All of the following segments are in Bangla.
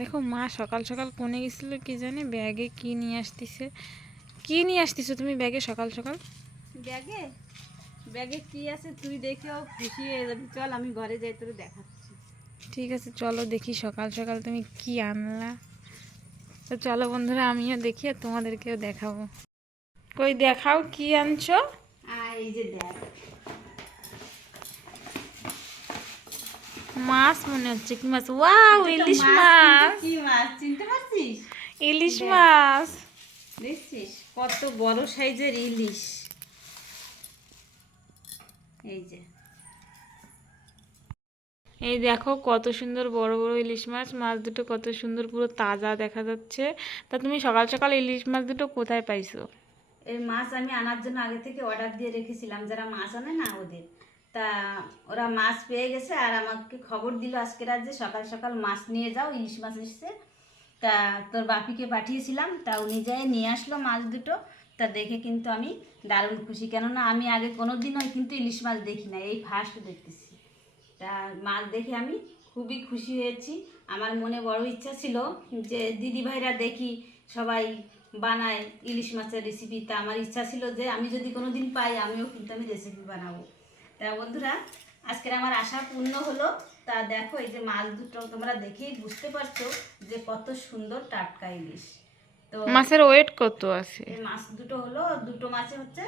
দেখো মা সকাল সকাল কোনে গেছিল কি জানি ব্যাগে কি নিয়ে আসতেছে। কি নিয়ে আসতেছো তুমি ব্যাগে সকাল সকাল? ব্যাগে? ব্যাগে কি আছে তুই দেখেও খুশি হয়ে যাবি। চল আমি ঘরে যাই তোর দেখাচ্ছি। ঠিক আছে চলো দেখি সকাল সকাল তুমি কি আনলা। তো চলো বন্ধুরা আমিও দেখি আর তোমাদেরকেও দেখাবো। কই দেখাও কি আনছো? আর এই যে দেখ। মাছ মনে হচ্ছে কি মাছ? ওয়াও ইলিশ মাছ কি মাছ? চিনতে পারছিস? ইলিশ মাছ। দেখছিস? কত বড় সাইজের ইলিশ। এই যে। এই দেখো কত সুন্দর বড় বড় ইলিশ মাছ। মাছ দুটো কত সুন্দর পুরো তাজা দেখা যাচ্ছে। তা তুমি সকাল সকাল ইলিশ মাছ দুটো কোথায় পাইছো? এই মাছ আমি আনার জন্য আগে থেকে অর্ডার দিয়ে রেখেছিলাম। যারা মাছ আনে না ওদের। তা ওরা মাছ পেয়ে গেছে আর আমাকে খবর দিল আজকে রাত যে সকাল সকাল মাছ নিয়ে যাও, ইলিশ মাছ এসছে। তা তোর বাপিকে পাঠিয়েছিলাম, তা উনি যায় নিয়ে আসলো মাছ দুটো। তা দেখে কিন্তু আমি দারুণ খুশি, কেননা আমি আগে কোনো দিনও কিন্তু ইলিশ মাছ দেখি না এই ফার্স্ট দেখতেছি। তা মাছ দেখে আমি খুবই খুশি হয়েছি। আমার মনে বড় ইচ্ছা ছিল যে দিদি ভাইরা দেখি সবাই বানায় ইলিশ মাছের রেসিপি তা আমার ইচ্ছা ছিল যে আমি যদি কোনো দিন পাই, আমিও কিন্তু আমি রেসিপি বানাবো। তা বন্ধুরা আজকের আমার আশা পূর্ণ হলো। তা দেখো এই যে মাছ দুটো তোমরা দেখেই বুঝতে পারছ যে কত সুন্দর টাটকা ইলিশ। তো মাছের ওয়েট কত আছে? এই মাছ দুটো হলো দুটো মাছে হচ্ছে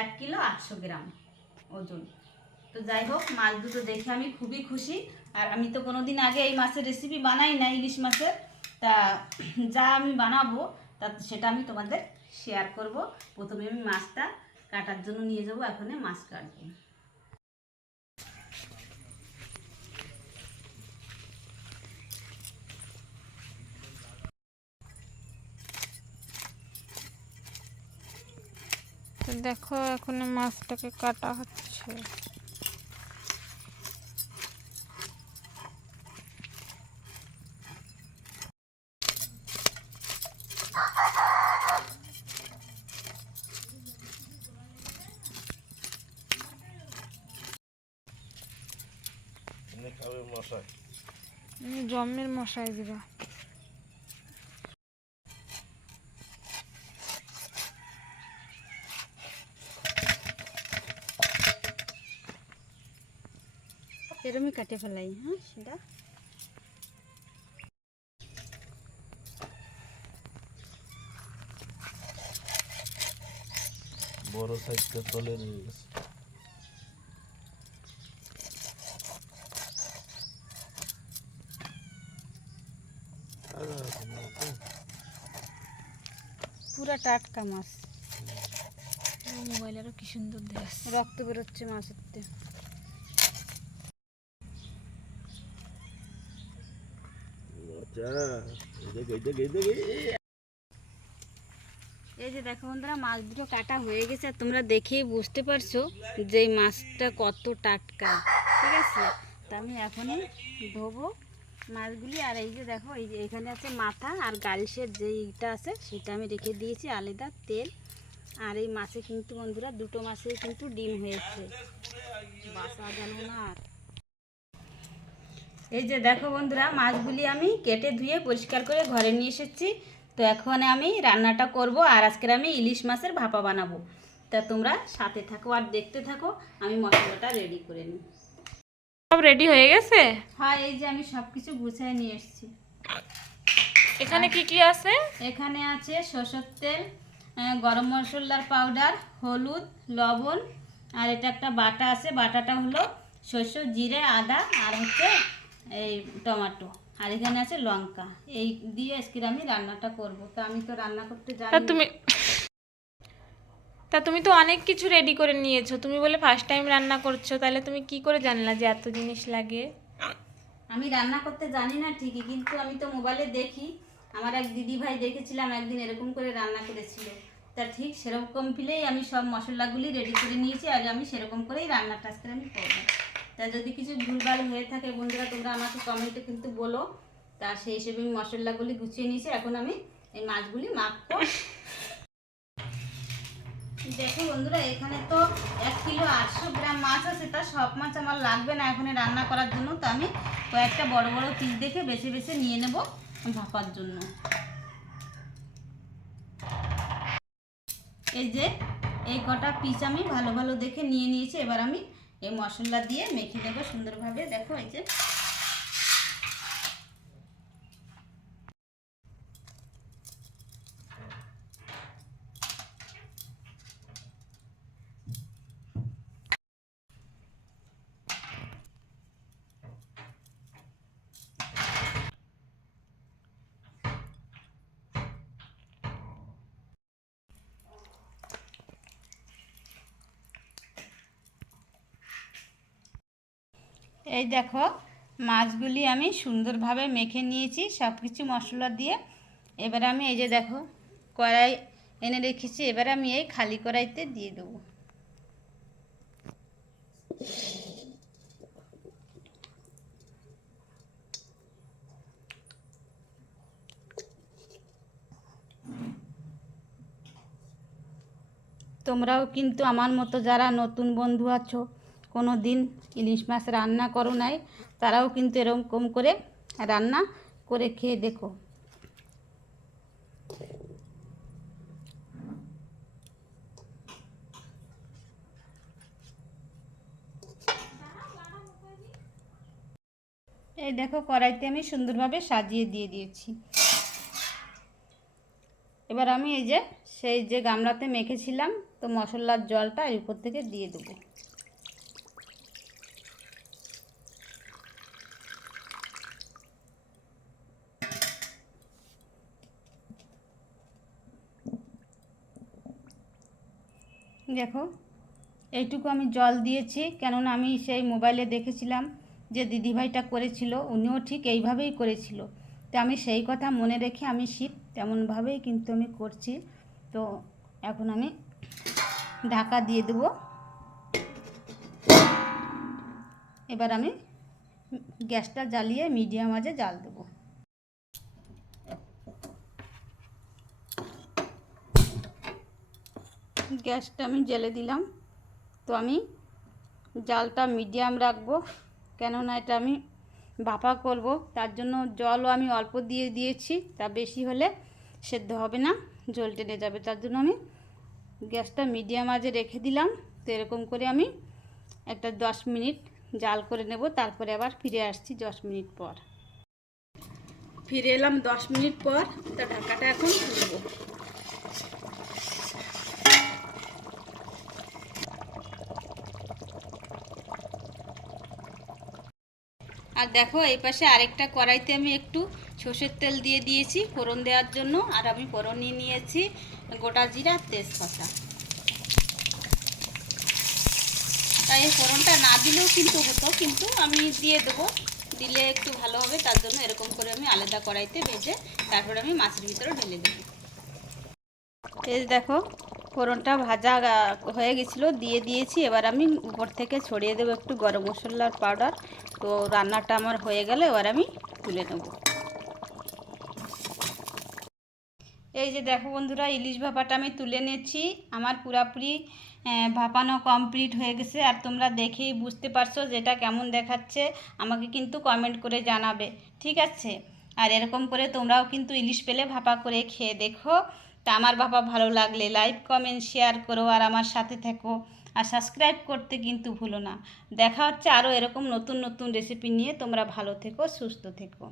এক কিলো আটশো গ্রাম ওজন। তো যাই হোক মাছ দুটো দেখে আমি খুবই খুশি। আর আমি তো কোনোদিন আগে এই মাছের রেসিপি বানাই না ইলিশ মাছের। তা যা আমি বানাবো তা সেটা আমি তোমাদের শেয়ার করব। প্রথমে আমি মাছটা কাটার জন্য নিয়ে যাব এখনে মাছ কাটবো। তো দেখো এখন মাছটাকে কাটা হচ্ছে। উম, জন্মের মশাই দিবা। এরমই কাটে ফেলাই হ্যাঁ সেটা? বড় সাইজটা তলে রয়ে গেছে। আরে, পুরা টাটকা মাছ। মোবাইলেরও কি সুন্দর দেখ রক্ত বেরোচ্ছে মাছের থেকে। এই যে দেখো বন্ধুরা, মাছ দুটো কাটা হয়ে গেছে, আর তোমরা দেখেই বুঝতে পারছ যে মাছটা কত টাটকা। ঠিক আছে? তা আমি এখনই ধোবো মাছগুলি, আর এই যে দেখো, এই যে এখানে আছে মাথা আর গালিশের যে ইটা আছে, সেটা আমি রেখে দিয়েছি, আলাদা তেল। আর এই মাছে কিন্তু বন্ধুরা, দুটো মাছেই কিন্তু ডিম হয়েছে। বাসা গেল না। আর এই যে দেখো বন্ধুরা মাছগুলি আমি কেটে ধুয়ে পরিষ্কার করে ঘরে নিয়ে এসেছি। তো এখন আমি রান্নাটা করব আর আজকের আমি ইলিশ মাছের ভাপা বানাবো। তা তোমরা সাথে থাকো আর দেখতে থাকো আমি মশলাটা রেডি করে নিই। সব রেডি হয়ে গেছে? হ্যাঁ এই যে আমি সব কিছু গুছিয়ে নিয়ে এসেছি। এখানে কি কি আছে? এখানে আছে সরষের তেল গরম মশলার পাউডার হলুদ লবণ আর এটা একটা বাটা আছে। বাটাটা হলো শস্য জিরে আদা আর হচ্ছে এই টমেটো। আর এখানে আছে লঙ্কা। এই দিয়ে আজকে আমি রান্নাটা করব। তো আমি তো রান্না করতে জানি তুমি তা তুমি তো অনেক কিছু রেডি করে নিয়েছো। তুমি বলে ফার্স্ট টাইম রান্না করছ। তাহলে তুমি কি করে জানলা যে এত জিনিস লাগে? আমি রান্না করতে জানি না ঠিকই কিন্তু আমি তো মোবাইলে দেখি। আমার এক দিদি ভাই দেখেছিলাম একদিন এরকম করে রান্না করেছিল। তা ঠিক সেরকম ফিলেই আমি সব মশলাগুলি রেডি করে নিয়েছি। আগে আমি সেরকম করেই রান্নাটা আজকে আমি করব। তা যদি কিছু ভুলভাল হয়ে থাকে, বন্ধুরা, তোমরা আমাকে কমেন্টে কিন্তু বলো। তা সেই হিসেবে আমি মশলাগুলি গুছিয়ে নিয়েছি। এখন আমি এই মাছগুলি মাখবো। দেখো বন্ধুরা, এখানে তো এক কিলো আটশো গ্রাম মাছ আছে, তা সব মাছ আমার লাগবে না এখানে রান্না করার জন্য। তো আমি কয়েকটা বড় বড় পিস দেখে বেছে বেছে নিয়ে নেব ভাপার জন্য। এই যে, এই কটা পিস আমি ভালো ভালো দেখে নিয়ে নিয়েছি। এবার আমি এই মশলা দিয়ে মেখে নেব সুন্দরভাবে। দেখো এই যে এই দেখো, মাছগুলি আমি সুন্দরভাবে মেখে নিয়েছি সব কিছু মশলা দিয়ে। এবার আমি এই যে দেখো, কড়াই এনে রেখেছি, এবার আমি এই খালি কড়াইতে দিয়ে দেবো। তোমরাও কিন্তু আমার মতো যারা নতুন বন্ধু আছো কোনো দিন ইলিশ মাছ রান্না করো নাই, তারাও কিন্তু এরকম করে রান্না করে খেয়ে দেখো। এই দেখো কড়াইতে আমি সুন্দরভাবে সাজিয়ে দিয়ে দিয়েছি। এবার আমি এই যে, সেই যে গামলাতে মেখেছিলাম, তো মশলার জলটা এর উপর থেকে দিয়ে দেবো। দেখো, এইটুকু আমি জল দিয়েছি, কেননা আমি সেই মোবাইলে দেখেছিলাম যে দিদিভাইটা করেছিল, উনিও ঠিক এইভাবেই করেছিল। তো আমি সেই কথা মনে রেখে আমি শীত তেমনভাবেই কিন্তু আমি করছি। তো এখন আমি ঢাকা দিয়ে দেবো। এবার আমি গ্যাসটা জ্বালিয়ে মিডিয়াম আজে জাল দেবো। গ্যাসটা আমি জেলে দিলাম। তো আমি জালটা মিডিয়াম রাখব, কেননা এটা আমি ভাপা করব। তার জন্য জলও আমি অল্প দিয়ে দিয়েছি, তা বেশি হলে সেদ্ধ হবে না, জল টেনে যাবে। তার জন্য আমি গ্যাসটা মিডিয়াম আজে রেখে দিলাম। তো এরকম করে আমি একটা দশ মিনিট জাল করে নেব, তারপরে আবার ফিরে আসছি দশ মিনিট পর। ফিরে এলাম দশ মিনিট পর, তা ঢাকাটা এখন খুলবো। আর দেখো, এই পাশে আরেকটা কড়াইতে আমি একটু সর্ষের তেল দিয়ে দিয়েছি ফোড়ন দেওয়ার জন্য। আর আমি ফোড়ন নিয়ে নিয়েছি গোটা জিরা তেজপাতা। তাই ফোড়নটা না দিলেও কিন্তু হতো, কিন্তু আমি দিয়ে দেবো। দিলে একটু ভালো হবে, তার জন্য এরকম করে আমি আলাদা কড়াইতে ভেজে তারপর আমি মাছের ভিতরে ঢেলে দেবো। এই দেখো ফোড়নটা ভাজা হয়ে গেছিল, দিয়ে দিয়েছি। এবার আমি উপর থেকে ছড়িয়ে দেবো একটু গরম মশলার পাউডার তো রান্নাটা আমার হয়ে গেলে, এবার আমি তুলে নেব। এই যে দেখো বন্ধুরা, ইলিশ ভাপাটা আমি তুলে নিয়েছি। আমার পুরাপুরি ভাপানো কমপ্লিট হয়ে গেছে। আর তোমরা দেখেই বুঝতে পারছ যেটা কেমন দেখাচ্ছে। আমাকে কিন্তু কমেন্ট করে জানাবে, ঠিক আছে? আর এরকম করে তোমরাও কিন্তু ইলিশ পেলে ভাপা করে খেয়ে দেখো। তা আমার বাবা ভালো লাগলে লাইক, কমেন্ট, শেয়ার করো আর আমার সাথে থেকো। আর সাবস্ক্রাইব করতে কিন্তু ভুলো না। দেখা হচ্ছে আরও এরকম নতুন নতুন রেসিপি নিয়ে। তোমরা ভালো থেকো, সুস্থ থেকো।